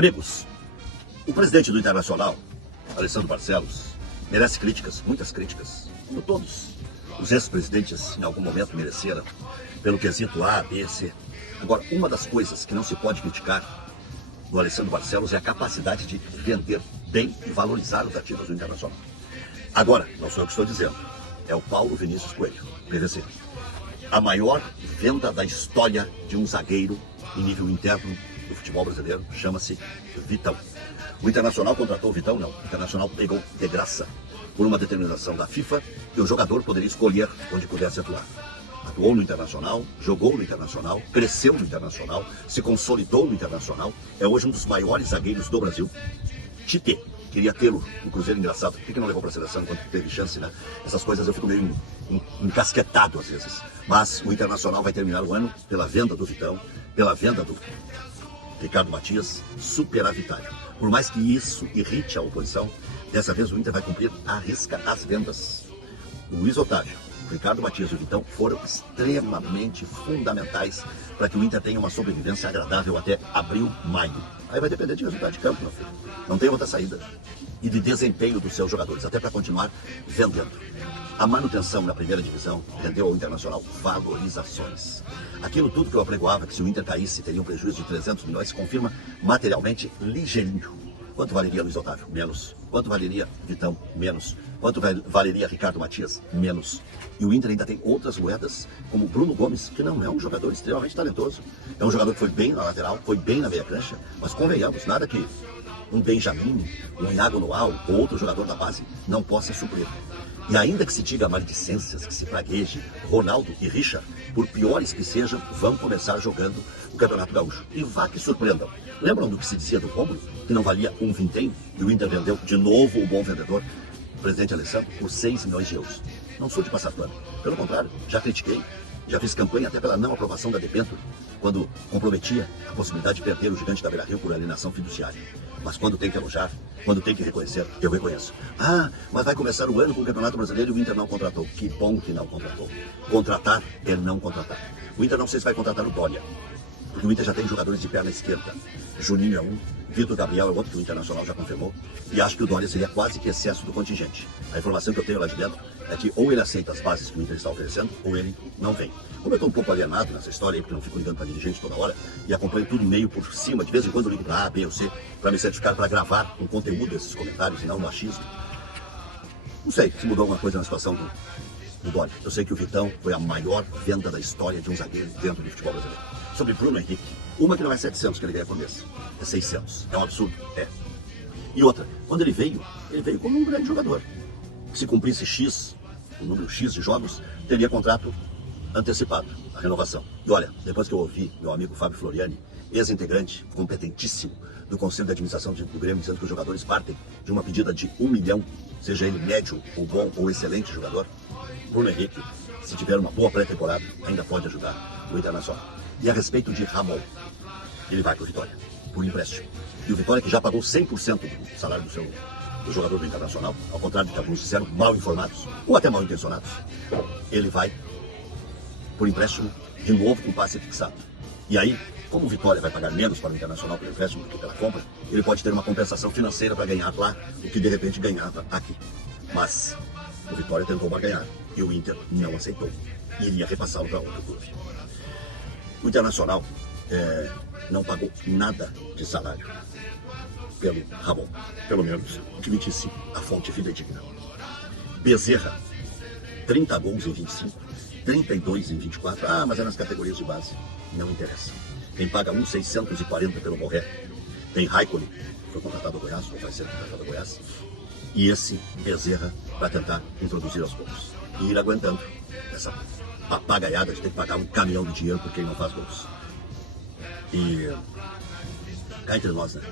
Amigos, o presidente do Internacional, Alessandro Barcelos, merece críticas, muitas críticas, como todos os ex-presidentes em algum momento mereceram, pelo quesito A, B, C. Agora, uma das coisas que não se pode criticar do Alessandro Barcelos é a capacidade de vender bem e valorizar os ativos do Internacional. Agora, não sou eu que estou dizendo, é o Paulo Vinícius Coelho, PVC. A maior venda da história de um zagueiro em nível interno do futebol brasileiro chama-se Vitão. O Internacional contratou o Vitão? Não. O Internacional pegou de graça por uma determinação da FIFA que o jogador poderia escolher onde pudesse atuar. Atuou no Internacional, jogou no Internacional, cresceu no Internacional, se consolidou no Internacional, é hoje um dos maiores zagueiros do Brasil. Tite queria tê-lo no Cruzeiro, engraçado, por que não levou para a seleção quando teve chance, né? Essas coisas eu fico meio encasquetado às vezes. Mas o Internacional vai terminar o ano pela venda do Vitão, pela venda do Ricardo Matias, superavitário. Por mais que isso irrite a oposição, dessa vez o Inter vai cumprir à risca as vendas. O Luiz Otávio, o Ricardo Matias e o Vitão foram extremamente fundamentais para que o Inter tenha uma sobrevivência agradável até abril, maio. Aí vai depender de resultado de campo, meu filho. Não tem outra saída. E de desempenho dos seus jogadores, até para continuar vendendo. A manutenção na primeira divisão rendeu ao Internacional valorizações. Aquilo tudo que eu apregoava, que se o Inter caísse teria um prejuízo de 300 milhões, se confirma materialmente ligeirinho. Quanto valeria Luiz Otávio? Menos. Quanto valeria Vitão? Menos. Quanto valeria Ricardo Matias? Menos. E o Inter ainda tem outras moedas, como Bruno Gomes, que não é um jogador extremamente talentoso. É um jogador que foi bem na lateral, foi bem na meia cancha, mas convenhamos, nada que um Benjamin, um Iago Noal ou outro jogador da base não possa suprir. E ainda que se diga maledicências, que se pragueje, Ronaldo e Richard, por piores que sejam, vão começar jogando o Campeonato Gaúcho. E vá que surpreendam. Lembram do que se dizia do Rômulo, que não valia um vintém, e o Inter vendeu de novo o bom vendedor, o presidente Alessandro, por 6 milhões de euros. Não sou de passar pano. Pelo contrário, já critiquei, já fiz campanha até pela não aprovação da debênture, quando comprometia a possibilidade de perder o gigante da Beira-Rio por alienação fiduciária. Mas quando tem que elogiar, quando tem que reconhecer, eu reconheço. Ah, mas vai começar o ano com o Campeonato Brasileiro e o Inter não contratou. Que bom que não contratou. Contratar é não contratar. O Inter não sei se vai contratar o Dória, porque o Inter já tem jogadores de perna esquerda. Juninho é um, Vitor Gabriel é outro que o Internacional já confirmou, e acho que o Dória seria quase que excesso do contingente. A informação que eu tenho lá de dentro é que ou ele aceita as bases que o Inter está oferecendo, ou ele não vem. Como eu estou um pouco alienado nessa história aí, porque não fico ligando para dirigente toda hora, e acompanho tudo meio por cima, de vez em quando eu ligo para A, B ou C, para me certificar, para gravar um conteúdo desses comentários e não no achismo. Não sei se mudou alguma coisa na situação do Dória. Eu sei que o Vitão foi a maior venda da história de um zagueiro dentro do futebol brasileiro. Sobre Bruno Henrique, uma que não é 700 que ele ganha por mês, é 600. É um absurdo? É. E outra, quando ele veio como um grande jogador. Se cumprisse X, o número X de jogos, teria contrato antecipado, a renovação. E olha, depois que eu ouvi meu amigo Fábio Floriani, ex-integrante, competentíssimo do Conselho de Administração do Grêmio, dizendo que os jogadores partem de uma pedida de 1 milhão, seja ele médio, ou bom, ou excelente jogador, Bruno Henrique, se tiver uma boa pré-temporada, ainda pode ajudar o Internacional. E a respeito de Ramon, ele vai para o Vitória, por empréstimo. E o Vitória, que já pagou 100% do salário do jogador do Internacional, ao contrário do que alguns disseram, mal informados, ou até mal intencionados, ele vai por empréstimo, de novo com passe fixado. E aí, como o Vitória vai pagar menos para o Internacional pelo empréstimo do que pela compra, ele pode ter uma compensação financeira para ganhar lá o que de repente ganhava aqui. Mas o Vitória tentou barganhar e o Inter não aceitou. E iria repassá-lo para outro clube. O Internacional não pagou nada de salário pelo Ramon, pelo menos o que me disse a fonte fidedigna. Bezerra, 30 gols em 25, 32 em 24, mas é nas categorias de base, não interessa. Quem paga 1,640 pelo Borré, tem Raikkonen, que foi contratado ao Goiás, ou vai ser contratado ao Goiás, e esse Bezerra para tentar introduzir aos poucos. E ir aguentando essa papagaiada de ter que pagar um caminhão de dinheiro por quem não faz gols. E cá entre nós, né?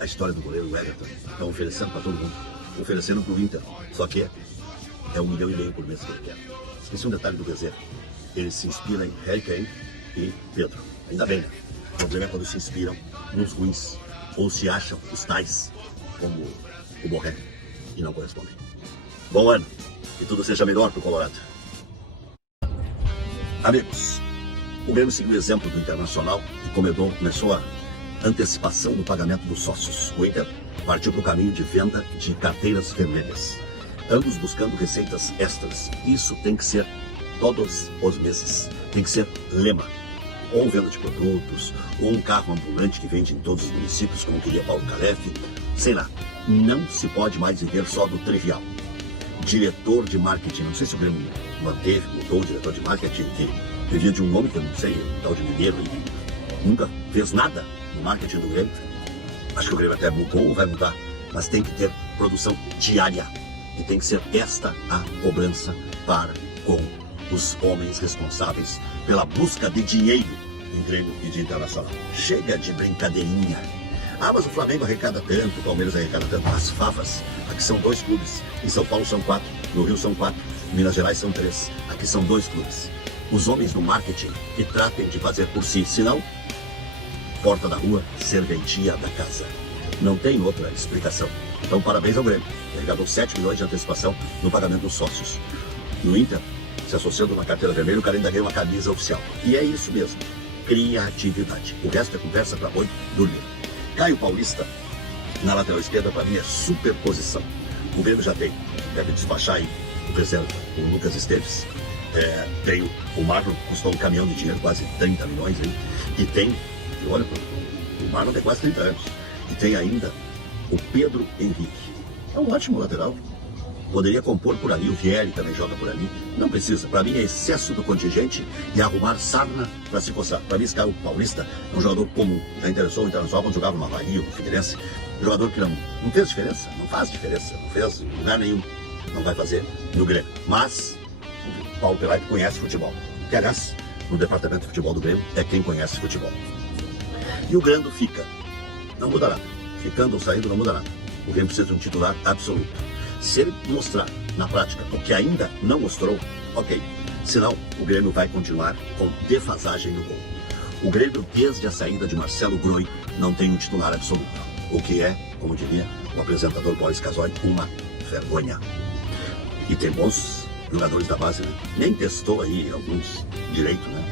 A história do goleiro Everton, estão oferecendo para todo mundo, oferecendo para o Inter, só que é 1,5 milhão por mês que ele quer. Esqueci um detalhe do Bezerra, ele se inspira em Harry Kane e Pedro. Ainda bem, né? O problema é quando se inspiram nos ruins, ou se acham os tais, como o Borré, e não correspondem. Bom ano, que tudo seja melhor para o Colorado. Amigos, o Grêmio seguiu o exemplo do Internacional e começou a antecipação do pagamento dos sócios. O Inter partiu para o caminho de venda de carteiras vermelhas, ambos buscando receitas extras. Isso tem que ser todos os meses, tem que ser lema. Ou venda de produtos, ou um carro ambulante que vende em todos os municípios, como queria Paulo Calef, sei lá. Não se pode mais viver só do trivial. Diretor de marketing, não sei se o Grêmio manteve, mudou o diretor de marketing, que vivia de um homem que eu não sei, um tal de Mineiro, e nunca fez nada no marketing do Grêmio. Acho que o Grêmio até mudou ou vai mudar, mas tem que ter produção diária. E tem que ser esta a cobrança para com os homens responsáveis pela busca de dinheiro em Grêmio e de Internacional. Chega de brincadeirinha. Ah, mas o Flamengo arrecada tanto, o Palmeiras arrecada tanto. As favas, aqui são 2 clubes. Em São Paulo são 4, no Rio são 4, em Minas Gerais são 3. Aqui são 2 clubes. Os homens do marketing que tratem de fazer por si, senão, porta da rua, serventia da casa. Não tem outra explicação. Então, parabéns ao Grêmio. Arrecadou 7 milhões de antecipação no pagamento dos sócios. No Inter, se associando a uma carteira vermelha, o cara ainda ganha uma camisa oficial. E é isso mesmo. Criatividade. O resto é conversa para boi dormir. Caio Paulista, na lateral esquerda, para mim é superposição. O Grêmio já tem, deve despachar aí o reserva, o Lucas Esteves. Tem o Marlon, custou um caminhão de dinheiro, quase 30 milhões aí. E tem, e olha, o Marlon tem quase 30 anos. E tem ainda o Pedro Henrique. É um ótimo lateral. Poderia compor por ali, o Vieri também joga por ali. Não precisa. Para mim é excesso do contingente e arrumar sarna para se coçar. Para mim esse Caio Paulista é um jogador comum. Já interessou o Internacional quando jogava no Havaí ou no Figueirense. Um jogador que não fez diferença, não faz diferença, não fez em lugar nenhum. Não vai fazer no Grêmio. Mas o Paulo Pelaito conhece futebol. Que aliás, no departamento de futebol do Grêmio é quem conhece futebol. E o Grando fica. Não muda nada. Ficando ou saindo não muda nada. O Grêmio precisa de um titular absoluto. Se ele mostrar na prática o que ainda não mostrou, ok. Senão, o Grêmio vai continuar com defasagem no gol. O Grêmio, desde a saída de Marcelo Groi, não tem um titular absoluto. O que é, como diria o apresentador Boris Casoy, uma vergonha. E tem bons jogadores da base, né? Nem testou aí alguns direito, né?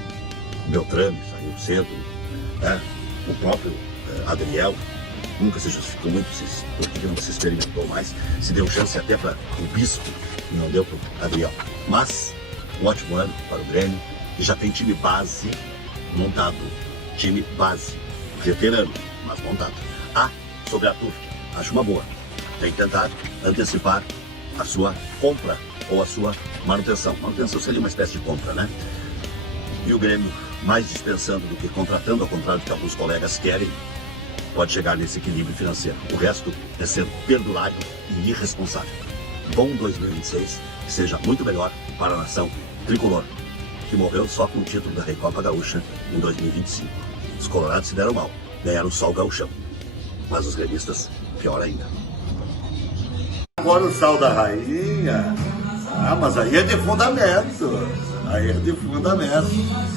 Beltrame saiu cedo, né? O próprio Adriel nunca se justificou muito, porque não se experimentou mais, se deu chance até para o Bispo, e não deu para o Adriel. Mas, um ótimo ano para o Grêmio, que já tem time base montado, time base, veterano, mas montado. Sobre a Turf, acho uma boa, tem que tentar antecipar a sua compra ou a sua manutenção. Manutenção seria uma espécie de compra, né? E o Grêmio, mais dispensando do que contratando, ao contrário do que alguns colegas querem, pode chegar nesse equilíbrio financeiro. O resto é ser perdulário e irresponsável. Bom 2026, que seja muito melhor para a nação tricolor, que morreu só com o título da Recopa Gaúcha em 2025. Os colorados se deram mal, ganharam só o gauchão. Mas os gremistas, pior ainda. Agora o sal da rainha, mas aí é de fundamento. Aí é de fundamento.